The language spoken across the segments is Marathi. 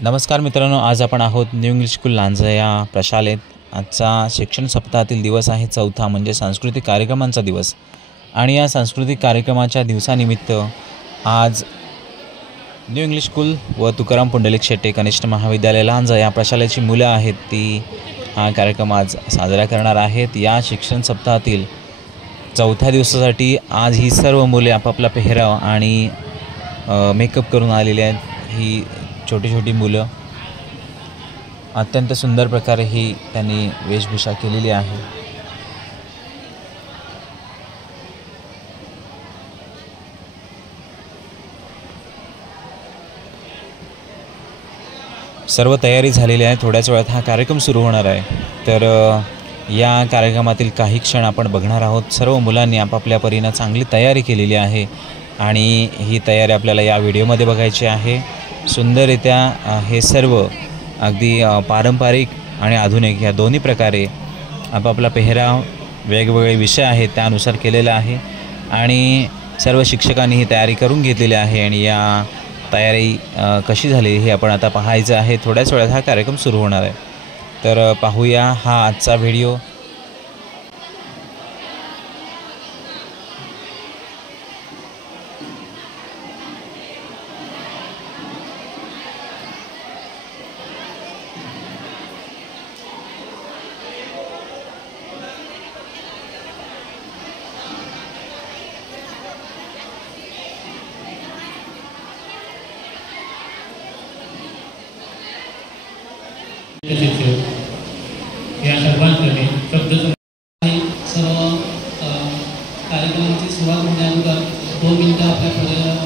नमस्कार मित्रांनो, आज आपण आहोत न्यू इंग्लिश स्कूल लांजा या प्रशालेत। आजचा शिक्षण सप्ताहातील दिवस आहे चौथा, म्हणजे सांस्कृतिक कार्यक्रमांचा दिवस। आणि या सांस्कृतिक कार्यक्रमाच्या दिवसानिमित्त आज न्यू इंग्लिश स्कूल व तुकाराम पुंडलिक शेट्टे कनिष्ठ महाविद्यालय लांजा या प्रशालेची मुलं आहेत ती हा कार्यक्रम आज साजरा करणार आहेत। या शिक्षण सप्ताहातील चौथ्या दिवसासाठी आज ही सर्व मुले आपापला पेहराव आणि मेकअप करून आलेली आहेत। ही छोटी छोटी मुलं अत्यंत सुंदर प्रकारे ही त्यांनी वेशभूषा केलेली आहे। सर्व तयारी झालेली आहे। थोड्याच वेळात हा कार्यक्रम सुरू होणार आहे। तर या कार्यक्रमातील काही क्षण आपण बघणार आहोत। सर्व मुलांनी आपापल्या परीने चांगली तयारी केलेली आहे आणि ही तयारी आपल्याला या व्हिडिओमध्ये बघायची आहे। सुंदररित्या हे सर्व अगदी पारंपरिक आणि आधुनिक या दोन्ही प्रकारे आपापला पेहराव वेगवेगळे विषय आहेत त्यानुसार केलेला आहे आणि सर्व शिक्षकांनी ही तयारी करून घेतलेली आहे। आणि या तयारी कशी झाली हे आपण आता पाहायचं आहे। थोड्याच वेळात हा कार्यक्रम सुरू होणार आहे, तर पाहूया हा आजचा व्हिडिओ। या सर्वांकडे शब्द सर्व कार्यक्रमाची सुरुवात होण्याअगोदर 2 मिनिटं आपल्या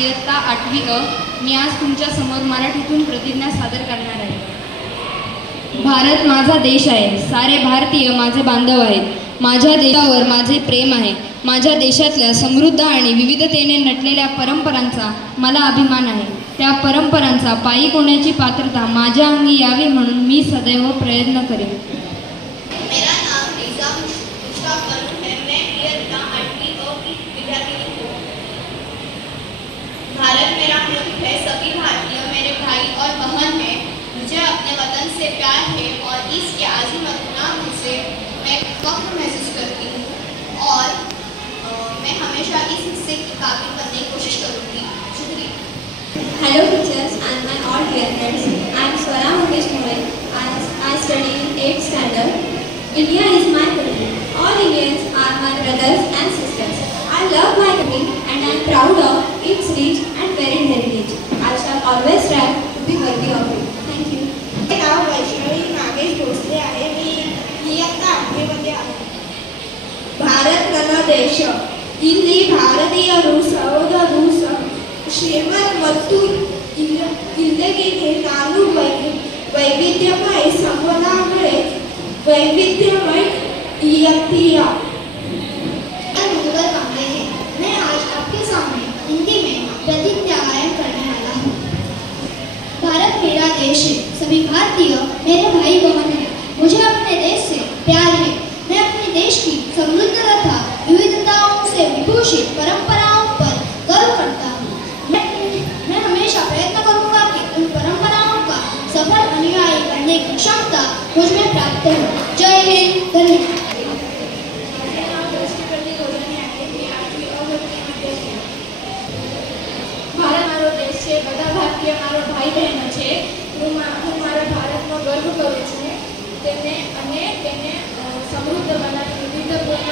इयत्ता 8वी अ मी आज तुमच्या समोर मराठीतून प्रतिज्ञा सादर करणार आहे। भारत माझा देश आहे, सारे भारतीय माझे बांधव आहेत। माझ्या देशावर माझे प्रेम आहे। माझ्या देशातल्या समृद्ध आणि विविधतेने नटलेल्या परंपरांचा मला अभिमान आहे। त्या परंपरांचा पायी होण्याची पात्रता माझ्या अंगी यावी म्हणून मी सदैव प्रयत्न करेन। मेरा नाम निजाम मुश्ताक है। मैं इयत्ता 8वीं अ की विद्यार्थिनी हूँ। भारत मेरा मुल्क है, सभी भारतीय मेरे भाई और बहन हैं। मुझे अपने वतन से प्यार है और इसके आज़िमत नाम से मैं फख्र महसूस करती हूँ और मैं हमेशा इस हिस्से की काबिल बनने की कोशिश करूँगी। शुक्रिया। Hello teachers and my all dear friends. I am Swara Mukesh Moy. I study in 8th standard. India is my country. All Indians are my brothers and sisters. I love my country and I am proud of its rich and varied heritage. I shall always strive to be worthy of it. Thank you. मेरे नाव वैष्णवी नागेश भोसले आहे। मी इयत्ता 8वी मध्ये आहे। भारत ನನ್ನ ದೇಶ, ಇಲ್ಲಿ ಭಾರತೀಯರು ಸಹೋದರರು ಶ್ರೀಮಂತ ಮತ್ತು ಇಲ್ಲದಿಗೆ ನಾನು वैविध्यमय संपदामुळे वैविध्यमय इयत्ता मैं आज आपके सामने हिंदी में प्रतिज्ञा गायन करने वाला हूँ। भारत मेरा देश देश है, सभी भारतीय मेरे भाई बहन हैं। मुझे अपने देश से प्यार है। मैं अपने देश की समृद्ध तथा विविधताओं से विभूषित परंपराओं पर गर्व करता हूँ। मैं हमेशा प्रयत्न करूँगा कि उन परंपराओं का सफल अनुयायी बनने की क्षमता मुझ में प्राप्त हो। जय हिंद, धन्यवाद। ભારત મારો દેશ છે, બધા ભારતીય મારો ભાઈ બહેનો છે. હું મારા ભારતનો ગર્વ કરું છું. તેને સમૃદ્ધ બનાવી વિવિધતાપૂર્ણ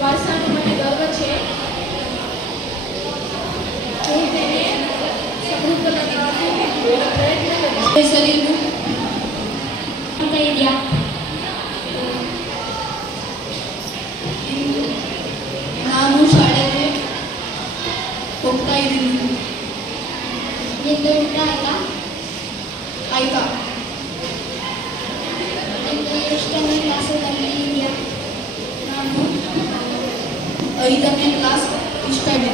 વારસાનો મને ગર્વ છે. હું તેને સમૃદ્ધ બનાવવાનો પ્રયત્ન કરીશ. ನಾನು ಶಾಲೆಗೆ ಹೋಗ್ತಾ ಇದ್ದೀನಿ. ನಿಂದು ಊಟ ಆಯ್ತಾ? ಆಯ್ತಾ? ನಿಮಗೆ ಎಷ್ಟನೇ ಕ್ಲಾಸಲ್ಲಿ ಇದೆಯಾ? ನಾನು 5ನೇ ಕ್ಲಾಸ್ ಇಷ್ಟ ಇದೆ.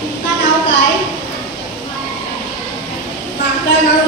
तुमचं नाव काय? माझं नाव